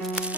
Thank you.